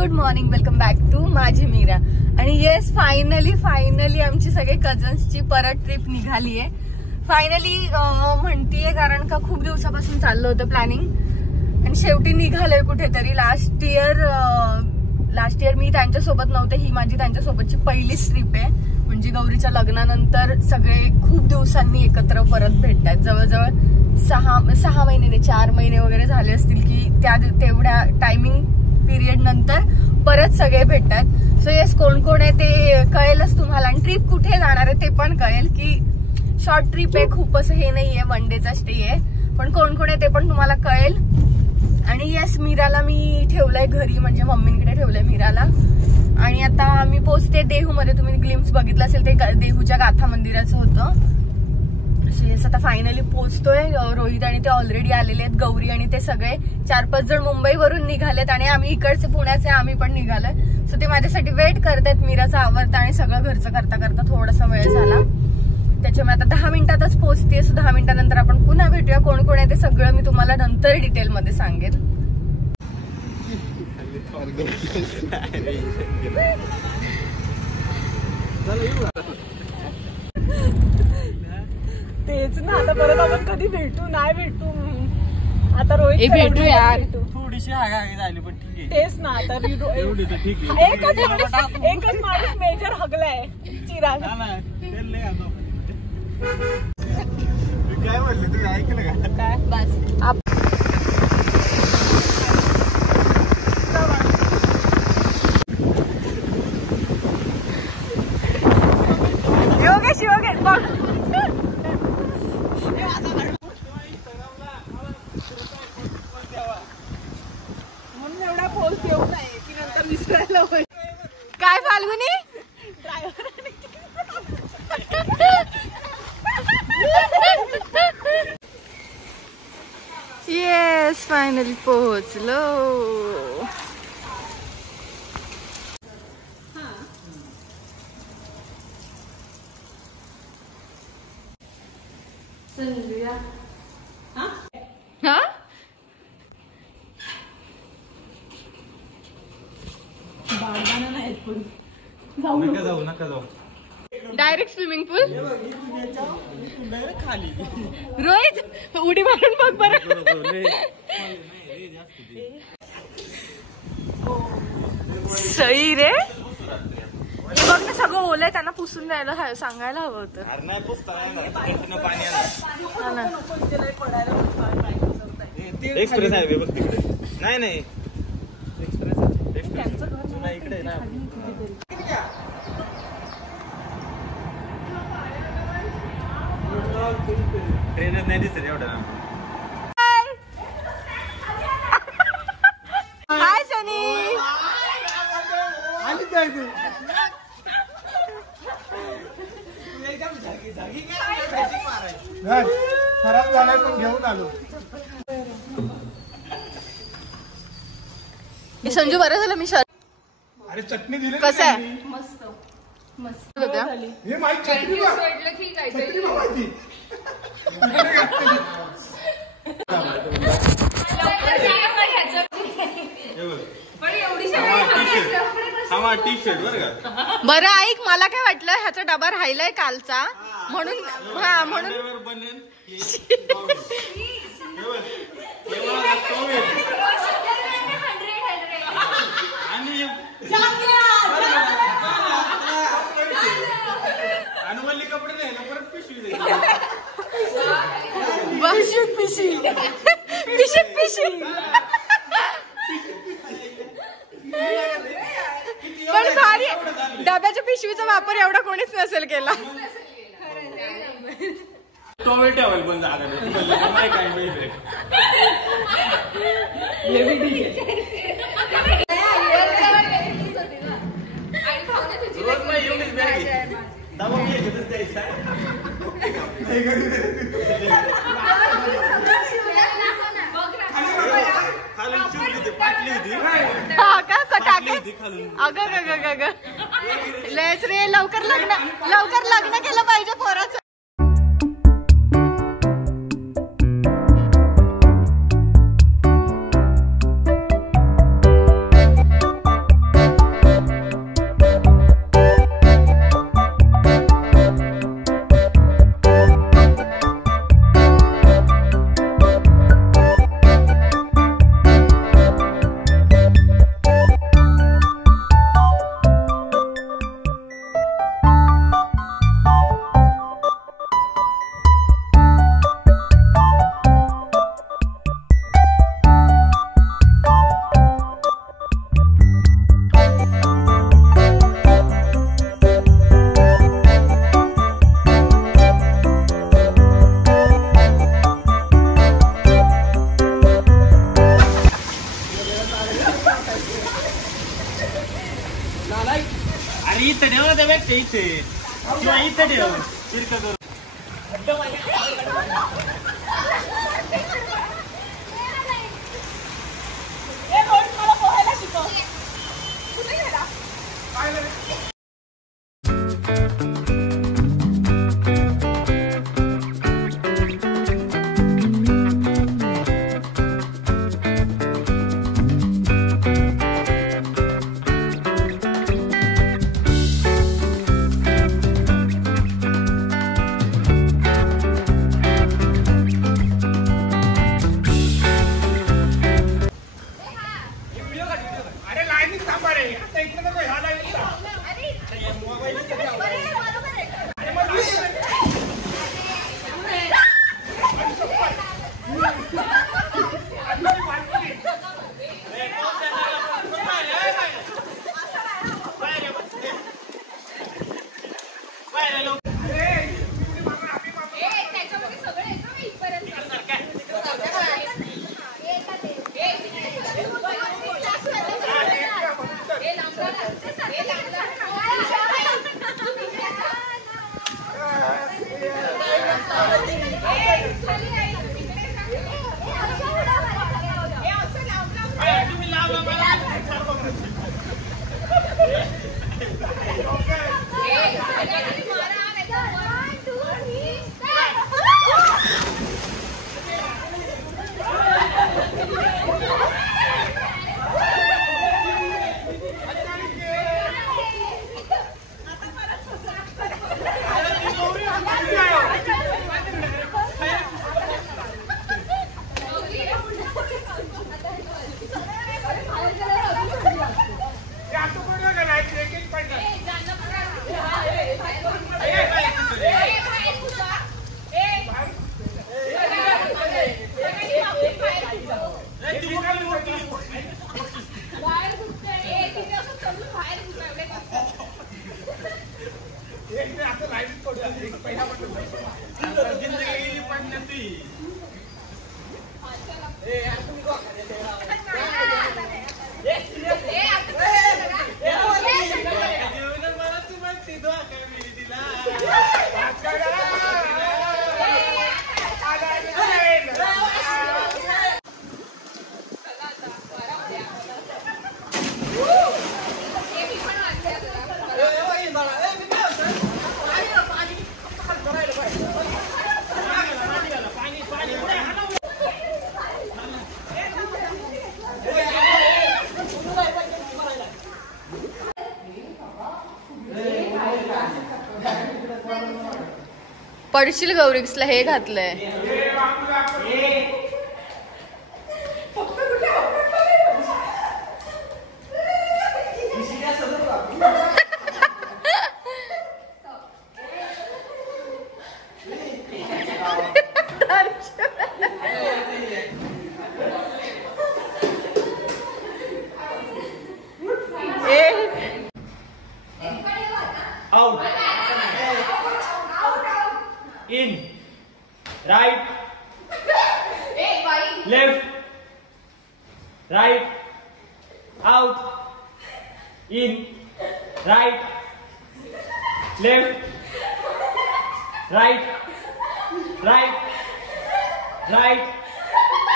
Good morning, welcome back to माझी मीरा. आणि yes, finally आमची सगळे कझन्सची परत ट्रिप निघाली आहे. फायनली म्हणतीये, कारण का खूप दिवसापासून चाललं होतं प्लॅनिंग आणि शेवटी निघालोय कुठेतरी. लास्ट इयर मी त्यांच्यासोबत नव्हते. ही माझी त्यांच्यासोबतची पहिलीच ट्रिप आहे. म्हणजे गौरीच्या लग्नानंतर सगळे खूप दिवसांनी एकत्र परत भेटतात. जवळजवळ 6 महिने 4 महिने वगैरे झाले असतील की तेवढ्या टायमिंग पिरियड नंतर परत सगळे भेटतात. सो येस, कोण कोण आहे ते कळेलच तुम्हाला. आणि ट्रिप कुठे जाणार आहे ते पण कळेल की शॉर्ट ट्रिप आहे, खूप असं हे नाहीये, वन डेचा स्टे आहे. पण कोण कोण आहे ते पण तुम्हाला कळेल. आणि येस, मीराला मी ठेवलंय घरी, म्हणजे मम्मींकडे ठेवलंय मीराला. आणि आता मी पोहोचते देहूमध्ये. तुम्ही ग्लिम्स बघितलं असेल, ते देहूच्या गाथा मंदिराचं होतं. सो येस, आता फायनली पोहोचतोय. रोहित आणि ते ऑलरेडी आलेले आहेत. गौरी आणि ते सगळे 4-5 जण मुंबईवरून निघालेत आणि आम्ही इकडचे पुण्याचे, आम्ही पण निघालोय. सो ते माझ्यासाठी वेट करतायत. मीराचं आवरतं आणि सगळं घरचं करता करता थोडासा वेळ झाला. त्याच्यामुळे आता 10 मिनिटातच पोहोचते. सो 10 मिनिटानंतर आपण पुन्हा भेटूया. कोण कोण आहे ते सगळं मी तुम्हाला नंतर डिटेलमध्ये सांगेल. तेच ना, आता परत आपण कधी भेटू नाही भेटू. आता रोहित भेटू यार. थोडीशी आगागी झाली पण ठीक आहे. तेच ना, आता एकच माणूस मेजर हगलाय चिराग. काय म्हणले तुम्ही, ऐकलं का? काय बस योगेश बघ. म्हणून एवढा पोस्ट येऊ नये की नंतर विसरायला होईल. काय फाल्गुनी येस, फायनली पोहोचलो. नका जाऊ. डायरेक्ट स्विमिंग पूल. खाली रोहित उडी मारून बघ बरं. सई रे, हे बघ ना, सगळं ओलंय. त्यांना पुसून द्यायला सांगायला हवं होतं. एक्सप्रेस हायवे बघ तिकडे. नाही एक्सप्रेस इकडे ना. ट्रेनच नाही दिसत एवढं. हाय सनी. खराब झालाय पण घेऊन आलो. संजू, बरं झालं मी शर्ट. अरे चटणी दिली. कसं आहे? मस्त होत्या. हे माहिती चटणी वाटलं की काय चटणी माहिती. बरं ऐक, मला काय वाटलं ह्याचा डबा राहिलाय कालचा, म्हणून कपडे नाही ना, परत पिशवी पण भारी. डब्याच्या पिशवीचा वापर एवढा कोणीच नसेल केला. टॉवेल ठेवायला पण जागा नाही काय मिळते. रोज नाही एवढीच बॅग दवा घ्यायचं द्यायचा. अगं लयच रे, लवकर लग्न केलं पाहिजे पोराचं. इथे ठेव ना, त्या बॅगच्या इथे किंवा इथे ठेव तिरकं करून. पडशील गौरिक्सला हे घातलंय. Out. In. Right. Left. Right. Out. In. Right. Left. Right. Right. Right.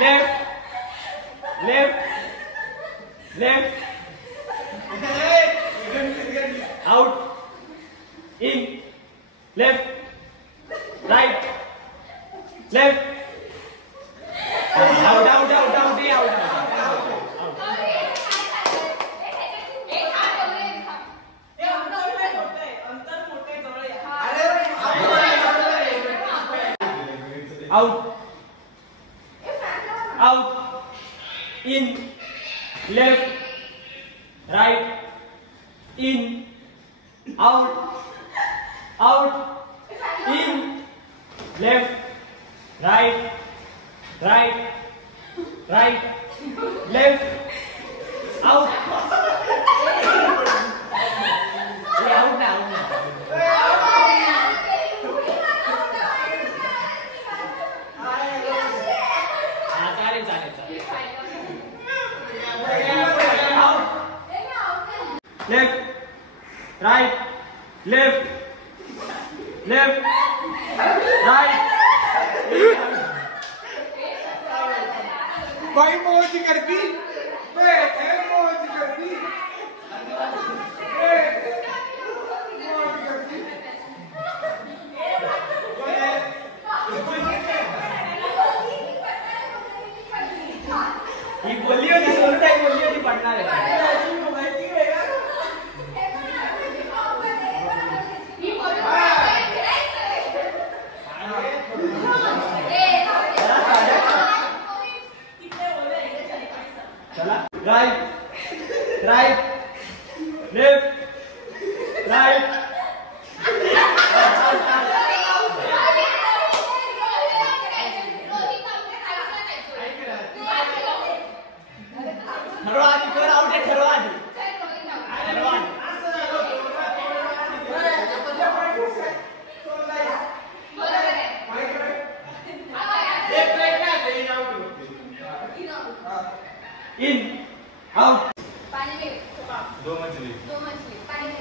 Left. Left. Left. Out. In. Left. Right. Left. Out, out, out, out, out. Out. Out. In. Left. Right. In. Out. Out. In. Left. Right. Right. Right. Left. Out. Out now. Left, right, left left right कोई मौज करती मौज करती ही बोली होती सोनू ताई बोली होती पडणार आहे राइट राइट लेफ्ट राइट ठरवा आधी कर आउट आहे ठरवा आधी इन आउट पानी में दो मछली पानी में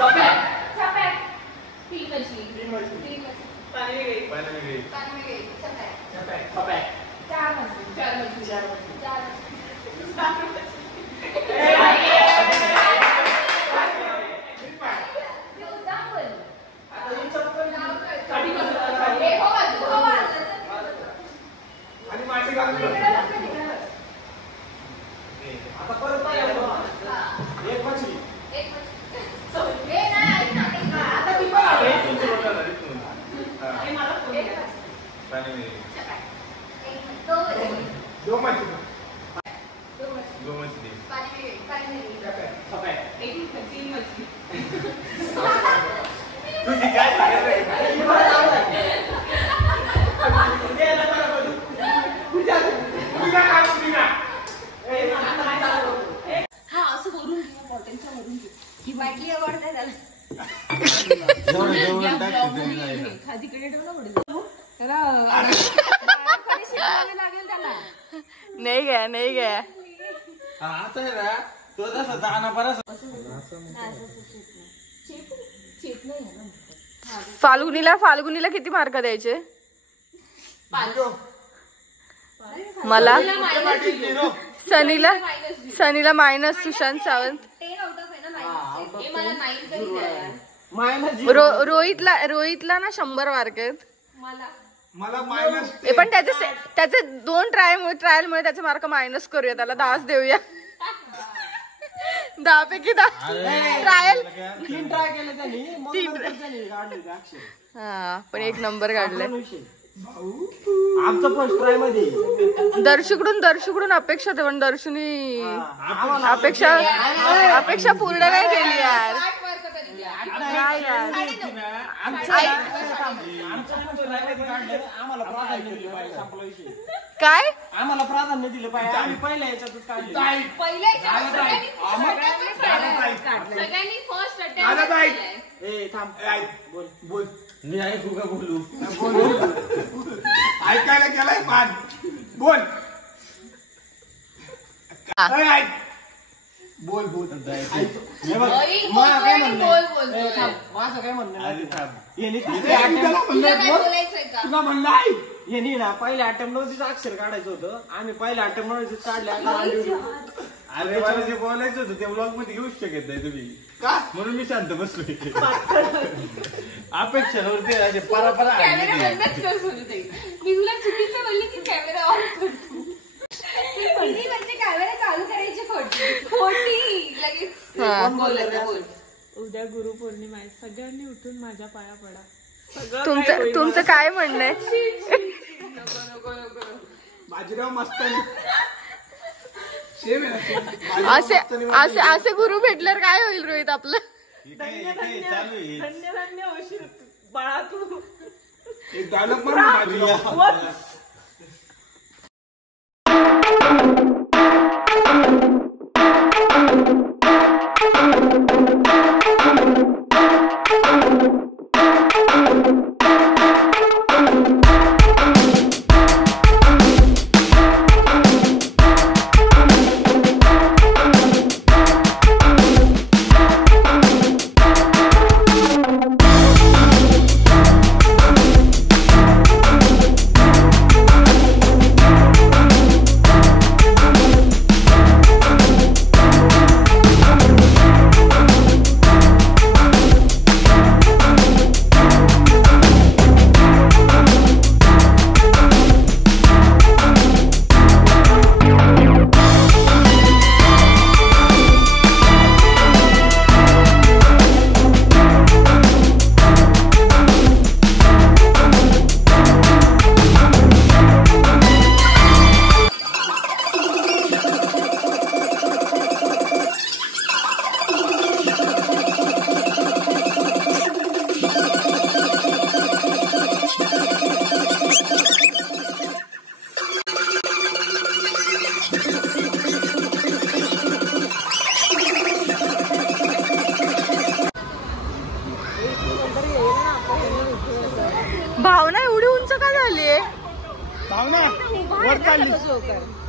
चपैक चपैक तीन मछली पानी में गई पानी में गई चपैक चपैक चार मछली आणि माझी गाडी आता परत नाही एक मछली पानी में दो मछली दो मछली चपैक तीन मछली तुझी काय सांगत आहे हा असं वरून घे बॉटलच्या वरून घे ही बाटली आवडते त्याला तिकडे ठेव ना पडेल त्याला लागेल त्याला नाही गया आता है ना तो जसा दाना बराच फाल्गुनीला किती मार्क द्यायचे मला सनीला मायनस सुशांत सावंत रोहितला ना 100 मार्क आहेत मला मायनस पण त्याचे 2 ट्रायल मुळे त्याचे मार्क मायनस करूया त्याला 10 देऊया 10 पैकी 10 ट्रायल 3 ट्राय केले त्यांनी मग नंतर त्यांनी काढले अक्षर हा पण 1 नंबर काढलाय आमचं फर्स्ट ट्राय मध्ये दर्शकडून अपेक्षा होते पण दर्शनी अपेक्षा पूर्ण नाही केली यार काय यार आम्हाला प्राधान्य दिलं पाहिजे संपला विषय काय आम्हाला प्राधान्य दिलं पाहिजे आम्ही पहिल्या याच्यातच काढले सगळ्यांनी फर्स्ट ए थांब बोल बोल मी ऐकू का बोलू ऐकायला गेलाय मान बोल बोल बोल माझं काय म्हणणं तुला म्हणलं आहे यांनी ना पहिल्या अटेम्प्ट नव्हतीच अक्षर काढायचं होतं आम्ही पहिल्या अटेम्प्ट नव्हतीच काढले अरे मला जे बोलायचं होतं ते ब्लॉग मध्ये घेऊच शकत नाही तुम्ही का म्हणून मी शांत बसलोय अपेक्षांवरती असे परापरा मी तुला चुकीचं बोलली की कॅमेरा ऑन करतो म्हणजे कॅमेरा चालू करायची खोटी लगेच बोल उद्या गुरुपौर्णिमा आहे सगळ्यांनी उठून माझ्या पाया पडा तुमचं काय म्हणणं आहे बाजीराव मस्तानी सेम आहे असे गुरु भेटल्यावर काय होईल रोहित आपलं चालू आहे धन्य होशील बाळा तू एक डायलॉग पण बाजीराव बाहेर नका बसू कर.